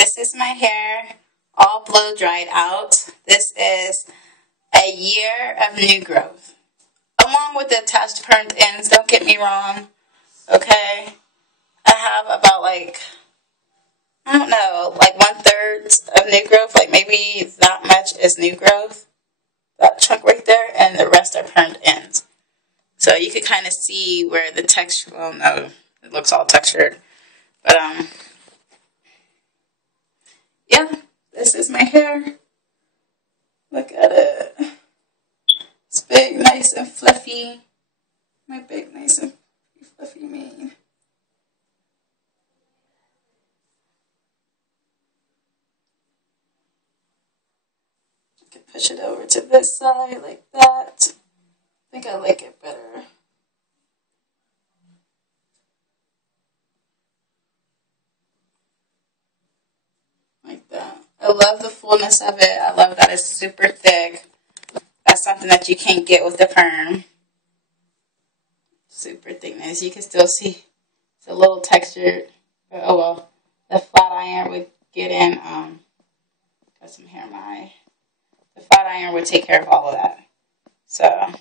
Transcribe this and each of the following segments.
This is my hair all blow dried out. This is a year of new growth. Along with the attached permed ends, don't get me wrong. Okay? I have about I don't know, like 1/3 of new growth. Like maybe that much is new growth. That chunk right there. And the rest are permed ends. So you could kind of see where the texture, well no, it looks all textured. But yeah, this is my hair. Look at it. It's big, nice, and fluffy. My big, nice, and fluffy mane. I can push it over to this side like that. I think I like it better. Like that. I love the fullness of it. I love that it's super thick. That's something that you can't get with the perm. Super thickness. You can still see it's a little textured. But oh well. The flat iron would get in. Got some hair in my eye. The flat iron would take care of all of that. So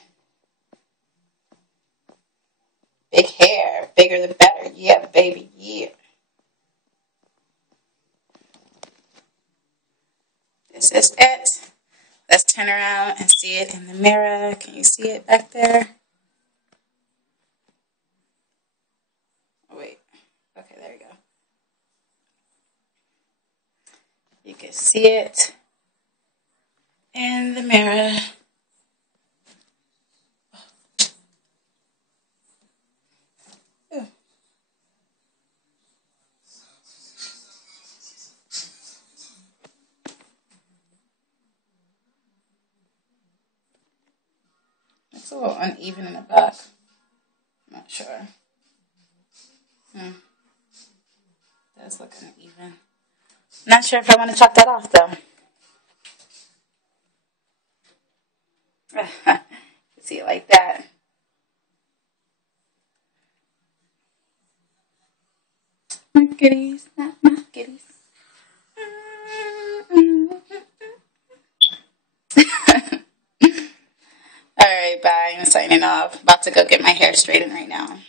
big hair. Bigger the better. Yeah, baby. Yeah. This is it. Let's turn around and see it in the mirror. Can you see it back there? Oh, wait. Okay, there we go. You can see it in the mirror. Ooh. It's a little uneven in the back. I'm not sure. It does look uneven. Not sure if I want to chop that off though. You see it like that. My kitties, not my kitties. Alright, bye. I'm signing off. About to go get my hair straightened right now.